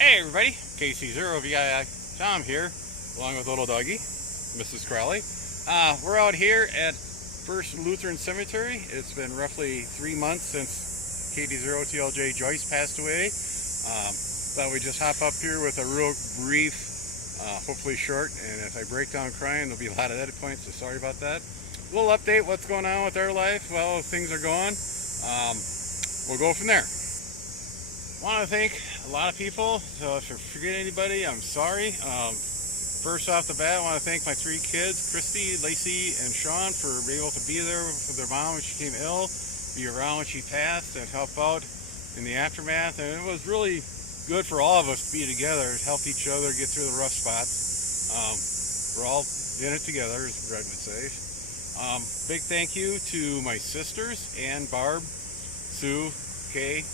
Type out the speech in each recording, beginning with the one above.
Hey everybody, KC0VI Tom here, along with little doggy, Mrs. Crowley. We're out here at First Lutheran Cemetery. It's been roughly 3 months since KD0TLJ Joyce passed away. Thought we'd just hop up here with a real brief, hopefully short, and if I break down crying, there'll be a lot of edit points, so sorry about that. A little update, what's going on with our life, well, things are going. We'll go from there. Want to thank a lot of people, so if I forget anybody, I'm sorry. First off the bat, I want to thank my 3 kids, Christy, Lacey, and Sean, for being able to be there for their mom when she came ill, be around when she passed, and help out in the aftermath. And it was really good for all of us to be together, help each other get through the rough spots. We're all in it together, as Red would say. Big thank you to my sisters, Ann, Barb, Sue, Kay,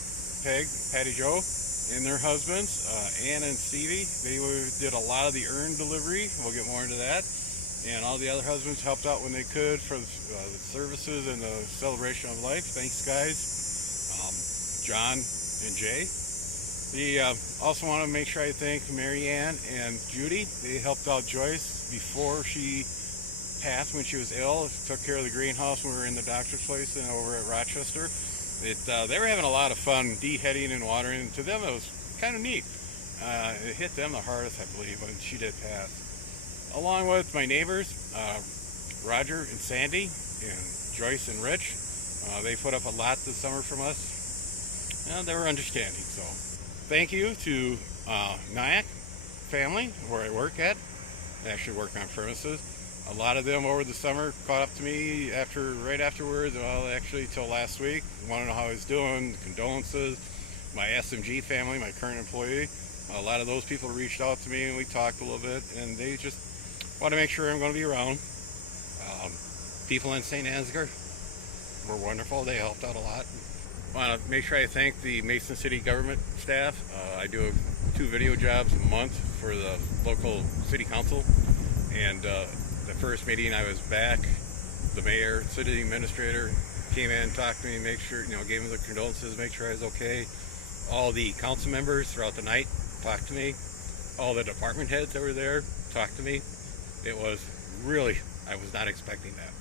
Peg, Patty Joe, and their husbands, Ann and Stevie. They did a lot of the urn delivery. We'll get more into that. And all the other husbands helped out when they could for the services and the celebration of life. Thanks, guys. John and Jay. We also want to make sure I thank Mary Ann and Judy. They helped out Joyce before she passed when she was ill. Took care of the greenhouse when we were in the doctor's place and over at Rochester. They were having a lot of fun deheading and watering, and to them it was kind of neat. It hit them the hardest, I believe, when she did pass. Along with my neighbors, Roger and Sandy, and Joyce and Rich. They put up a lot this summer from us. They were understanding, so thank you to Nyack family, where I work at. I actually work on premises. A lot of them over the summer caught up to me right afterwards, well, actually till last week. Want to know how I was doing, condolences. My SMG family, my current employee, a lot of those people reached out to me and we talked a little bit, and they just want to make sure I'm going to be around. People in St. Ansgar were wonderful. They helped out a lot. Want to make sure I thank the Mason City government staff. I do 2 video jobs a month for the local city council, and the first meeting I was back, the mayor, city administrator came in, talked to me, make sure, gave me the condolences, make sure I was okay. All the council members throughout the night talked to me. All the department heads that were there talked to me. It was really, I was not expecting that.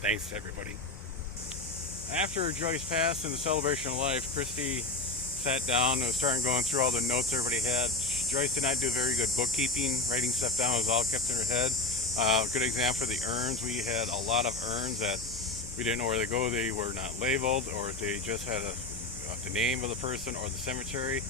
Thanks to everybody. After Joyce passed in the celebration of life, Christy sat down and was starting going through all the notes everybody had. Joyce did not do very good bookkeeping. Writing stuff down was all kept in her head. Good example for the urns. We had a lot of urns that we didn't know where they go. They were not labeled, or they just had the name of the person or the cemetery.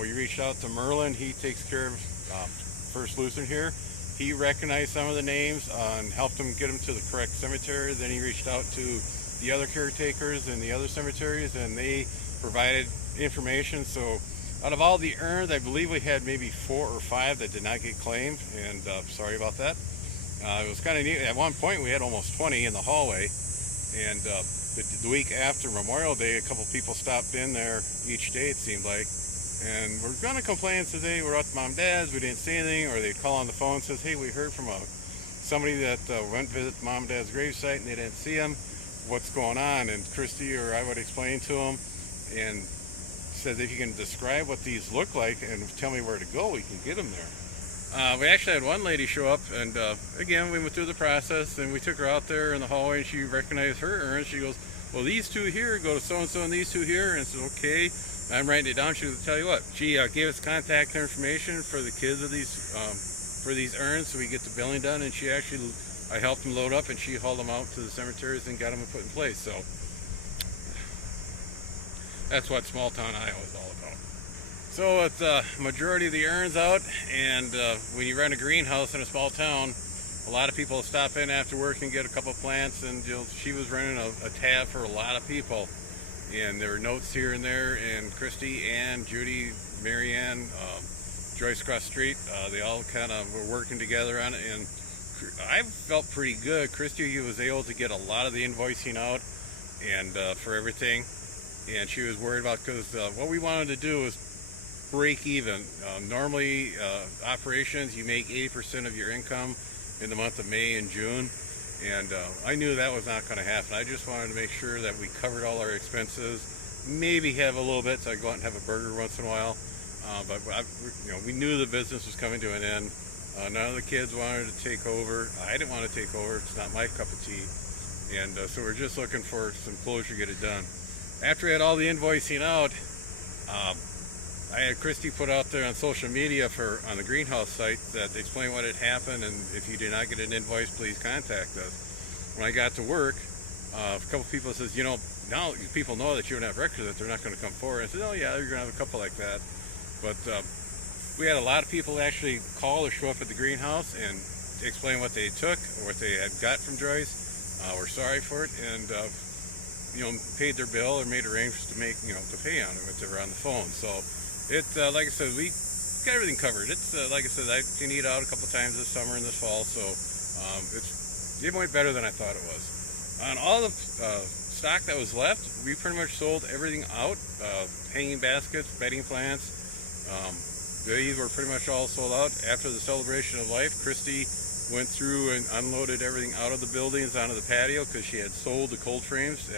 We reached out to Merlin. He takes care of First Lutheran here. He recognized some of the names and helped them get them to the correct cemetery. Then he reached out to the other caretakers in the other cemeteries, and they provided information. So out of all the urns, I believe we had maybe 4 or 5 that did not get claimed, and sorry about that. It was kind of neat. At one point we had almost 20 in the hallway, and the week after Memorial Day, a couple people stopped in there each day, it seemed like, and we're going to complain today. We're out to Mom and Dad's, we didn't see anything, or they'd call on the phone and says, hey, we heard from somebody that went visit Mom and Dad's gravesite and they didn't see him. What's going on? And Christy or I would explain to them, and says if you can describe what these look like and tell me where to go, we can get them there. We actually had one lady show up, and again, we went through the process, and we took her out there in the hallway, and she recognized her urn. She goes, well, these 2 here go to so-and-so and these 2 here, and I said, okay. I'm writing it down. She goes, tell you what, she gave us contact information for the kids of these urns, so we get the billing done, and I helped them load up, and she hauled them out to the cemeteries and got them put in place. So that's what small town Iowa is all about. So it's the majority of the urns out, and when you run a greenhouse in a small town, a lot of people stop in after work and get a couple plants, and she was running a tab for a lot of people, and there were notes here and there, and Christy, Ann, Judy, Mary Ann, Joyce across the street, they all kind of were working together on it, and I felt pretty good. Christy was able to get a lot of the invoicing out and for everything, and she was worried about, because what we wanted to do was break even. Normally operations, you make 80% of your income in the month of May and June, and I knew that was not going to happen. I just wanted to make sure that we covered all our expenses, maybe have a little bit so I go out and have a burger once in a while. but we knew the business was coming to an end. None of the kids wanted to take over. I didn't want to take over. It's not my cup of tea. And so we're just looking for some closure to get it done. After we had all the invoicing out, I had Christy put out there on social media on the greenhouse site that explain what had happened, and if you do not get an invoice, please contact us. When I got to work, a couple people says, now people know that you don't have records, that they're not going to come forward. I said, oh yeah, you're going to have a couple like that. But we had a lot of people actually call or show up at the greenhouse and explain what they took or what they had got from Joyce. Were sorry for it, and paid their bill or made arrangements to to pay on it if they were on the phone. So like I said, we got everything covered. It's like I said, I can eat out a couple times this summer and this fall, so it went better than I thought it was. On all the stock that was left, we pretty much sold everything out. Hanging baskets, bedding plants, these were pretty much all sold out. After the celebration of life, Christy went through and unloaded everything out of the buildings onto the patio because she had sold the cold frames.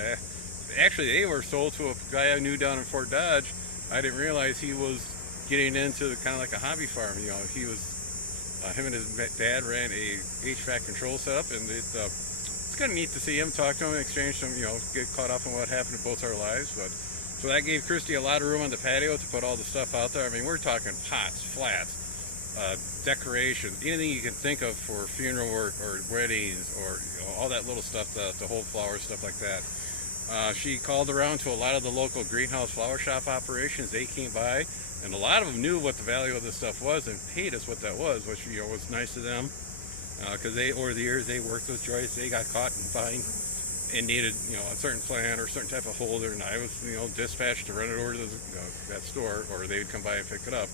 Actually, they were sold to a guy I knew down in Fort Dodge. I didn't realize he was getting into kind of like a hobby farm. He was, him and his dad ran a HVAC control setup, and it's kind of neat to see him, talk to him, exchange some, get caught up in what happened in both our lives. But so that gave Christy a lot of room on the patio to put all the stuff out there. I mean, we're talking pots, flats, decorations, anything you can think of for funeral work or weddings or all that little stuff, the whole flowers, stuff like that. She called around to a lot of the local greenhouse flower shop operations. They came by, and a lot of them knew what the value of this stuff was and paid us what that was, which was nice to them, because over the years they worked with Joyce. They got caught and fined and needed a certain plant or a certain type of holder, and I was dispatched to run it over to that store, or they would come by and pick it up.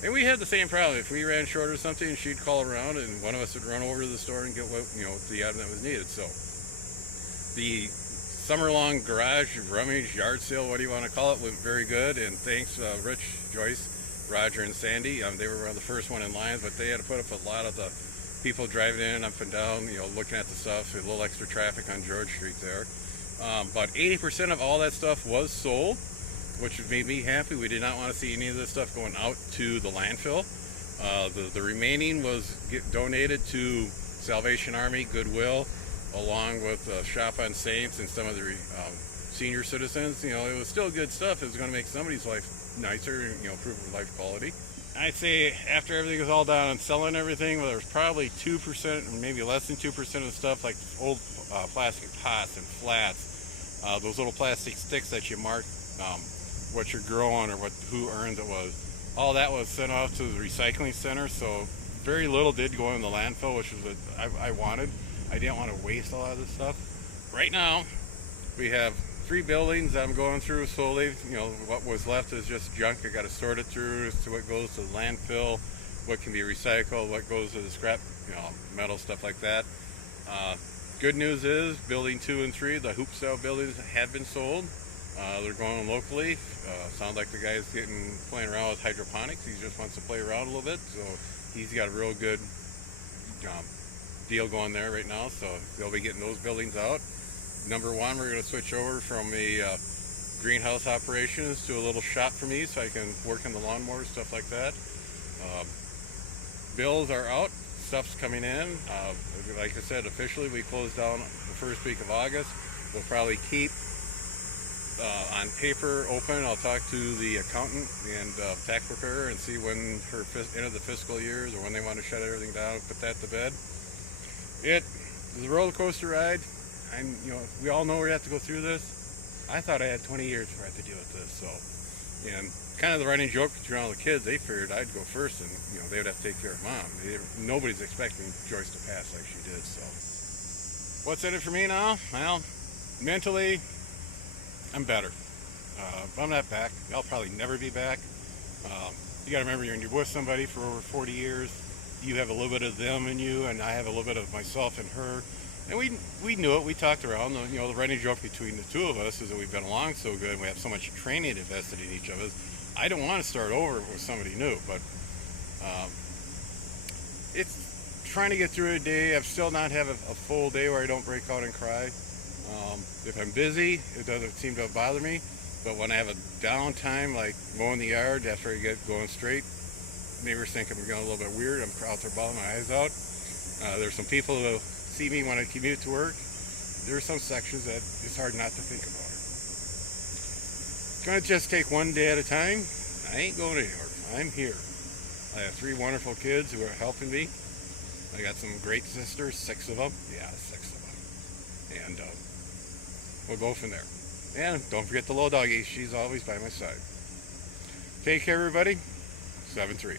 And we had the same problem. If we ran short or something, she'd call around, and one of us would run over to the store and get what the item that was needed. So the summer-long garage rummage, yard sale, what do you want to call it, went very good. And thanks, Rich, Joyce, Roger, and Sandy. They were the first one in line, but they had to put up a lot of the people driving in, up and down, looking at the stuff. A little extra traffic on George Street there. About 80% of all that stuff was sold, which made me happy. We did not want to see any of this stuff going out to the landfill. The remaining was donated to Salvation Army, Goodwill, along with Shop on Saints and some of the senior citizens. It was still good stuff. It was going to make somebody's life nicer and improve life quality. I'd say after everything was all done and selling everything, there was probably 2% or maybe less than 2% of the stuff, like old plastic pots and flats, those little plastic sticks that you mark what you're growing or who earned it was. All that was sent off to the recycling center, so very little did go in the landfill, which was what I wanted. I didn't want to waste a lot of this stuff. Right now, we have 3 buildings that I'm going through slowly. What was left is just junk. I got to sort it through as to what goes to the landfill, what can be recycled, what goes to the scrap, metal, stuff like that. Good news is building 2 and 3, the hoop style buildings, have been sold. They're going locally. Sounds like the guy's playing around with hydroponics. He just wants to play around a little bit, so he's got a real good deal going there right now. So they'll be getting those buildings out. Number 1, we're going to switch over from a greenhouse operations to a little shop for me, so I can work on the lawnmower, stuff like that. Bills are out. Stuff's coming in. Like I said, officially we closed down the first week of August. We'll probably keep on paper open. I'll talk to the accountant and tax preparer and see when her end of the fiscal years or when they want to shut everything down, put that to bed. It is a roller coaster ride. We all know we have to go through this. I thought I had 20 years before I had to deal with this. So, and kind of the running joke between all the kids, they figured I'd go first, and they would have to take care of Mom. Nobody's expecting Joyce to pass like she did. So, what's in it for me now? Well, mentally, I'm better. I'm not back. I'll probably never be back. You got to remember, when you're with somebody for over 40 years, you have a little bit of them in you, and I have a little bit of myself in her. And we knew it. We talked around. The running joke between the two of us is that we've been along so good, and we have so much training invested in each of us. I don't want to start over with somebody new, but it's trying to get through a day. I've still not have a full day where I don't break out and cry. If I'm busy, it doesn't seem to bother me. But when I have a downtime, like mowing the yard after I get going straight, neighbors think I'm going a little bit weird. I'm out there bawling my eyes out. There's some people who see me when I commute to work. There's some sections that it's hard not to think about it. It's going to just take one day at a time. I ain't going anywhere. I'm here. I have 3 wonderful kids who are helping me. I got some great sisters, 6 of them. Yeah, 6 of them. And we'll go from there. And don't forget the little doggy. She's always by my side. Take care, everybody. 7-3.